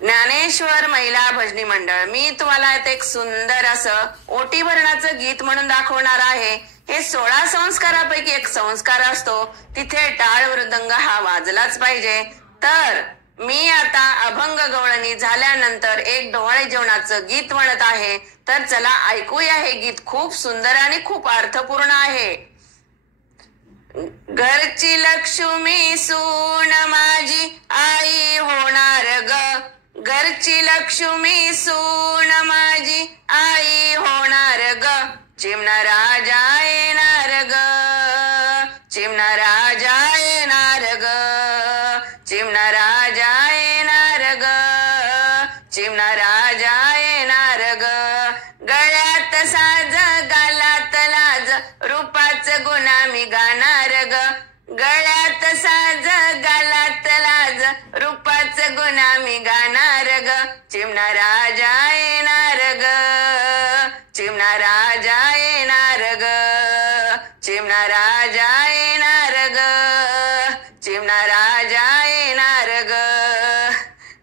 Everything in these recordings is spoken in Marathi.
ज्ञानेश्वर महिला भजनी मंडळ, मी तुम्हाला एक सुंदर असं ओटी भरणाचं गीत म्हणून दाखवणार आहे। हे 16 संस्कारापैकी एक संस्कार असतो, तिथे टाळ मृदंग हा वाजलाच पाहिजे। तर मी आता अभंग गवळणी झाल्यानंतर एक डोहाळे जेवणाचं गीत म्हणत आहे, तर चला ऐकूया। हे गीत खूप सुंदर आणि खूप अर्थपूर्ण आहे। घरची लक्ष्मी सून माझी आई होणार ग, घरची लक्ष्मी सून माझी आई होणार ग, चिमणा राजा येणार ग, चिमणा राजा येणार ग, चिमणा राजा येणार ग, चिमणा राजा येणार ग। गळ्यात साज गालात लाज रूपाचं गुलामी गाणार ग, गळ्यात साज गालात लाज रूपाचं गुलामी गाणार ग, चिमणा राजा येणार ग, चिमणा राजा येणार ग, चिमणा राजा येणार ग, चिमणा राजा येणार ग।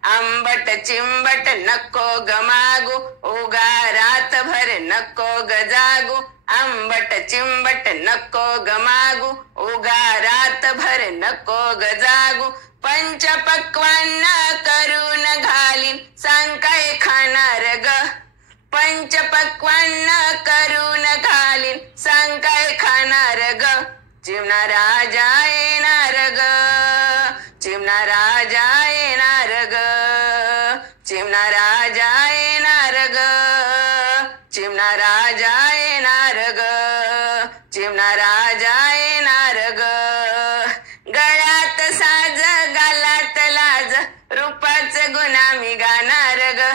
आंबट चिंबट नको ग मागू, उगा रातभर नको ग जागू, आंबट चिंबट नको ग मागू, उगा रातभर नको ग जागू। पंचपक्वान्न करून घालीन सांग काय खाणार ग, पंचपक्वान्न करून घालीन सांग काय खाणार ग, चिमणा राजा येणार ग, चिमणा राजा येणार ग, चिमणा राजा येणार ग, चिमणा राजा येणार ग, चिमणा राजा येणार ग। गळ्यात साज गालात लाज रूपाचं गुलामी गाणार ग,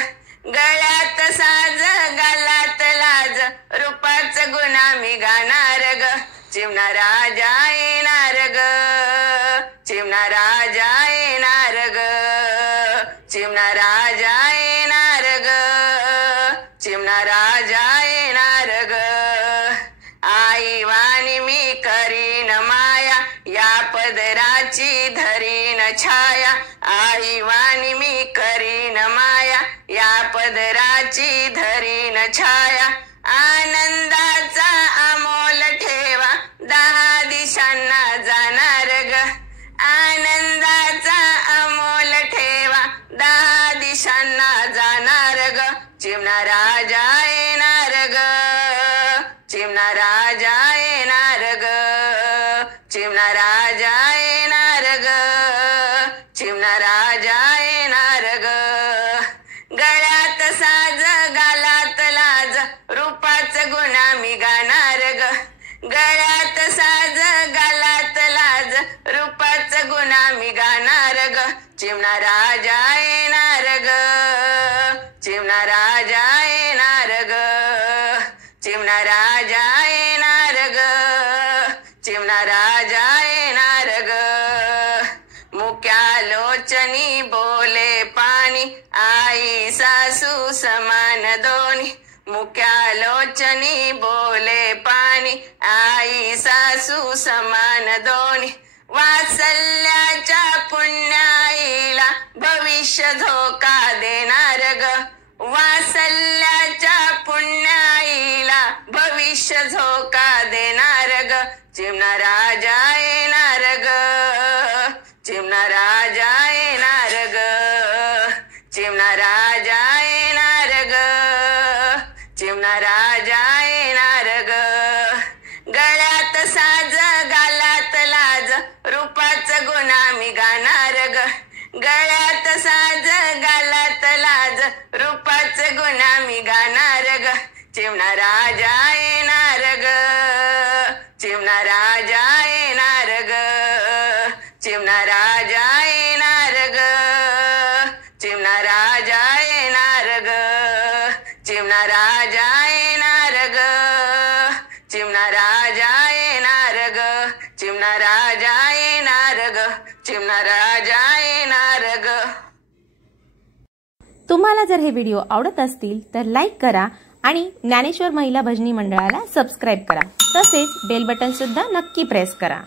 गळ्यात साज गालात लाज रूपाचं गुलामी गाणार ग, चिमणा राजा येणार ग, चिमणा राजा येणार ग, चिमणा राजा येणार ग, चिमणा राजा येणार ग। आई वाणी मी करीन माया, या पदराची धरीन छाया, आई वाणी मी करीन माया, या पदराची धरीन छाया। आनंदाचा अमोल ठेवा 10 दिशांना जाणार ग, आनंदाचा अमोल ठेवा 10 दिशांना जाणार ग, चिमणा राजा येणार ग, चिमणा राजा येणार ग, चिमणा राजा येणार ग, चिमणा राजा येणार ग। गळ्यात साज गालात लाज रूपाचं गुलामी गाणार ग, गळ्यात साज गालात लाज रूपाचं गुलामी गाणार ग, चिमणा राजा येणार ग, चिमणा राजा येणार ग, चिमणा राजा येणार ग, चिमणा राजा येणार ग। मुक्या लोचनी बोले पाणी, आई सासू समान दोन्ही, मुक्या लोचनी बोले पाणी, आई सासू समान दोन्ही। वात्सल्याच्या पुण्याईला भविष्य धोका देणार ग, वात्सल्याच्या पुण्याईला भविष्य धोका देणार ग, चिमणा राजा येणार ग, चिमणा राजा येणार ग, चिमणा राजा येणार ग, चिमणा राजा येणार ग। गळ्यात साज गालात लाज रूपाचं गुलामी गाणार ग, गळ्यात साज गालात लाज रूपाचं गुलामी गाणार ग, चिमणा राजा येणार ग, चिमणा राजा येणार ग, चिमणा राजा येणार ग, चिमणा राजा येणार ग, चिमणा राजा येणार ग, चिमणा राजा येणार ग, चिमणा राजा येणार ग, चिमणा राजा येणार ग। तुम्हाला जर हे व्हिडिओ आवडत असतील तर लाईक करा आणि ज्ञानेश्वर महिला भजनी मंडळाला सबस्क्राईब करा, तसेच बेल बटन सुद्धा नक्की प्रेस करा।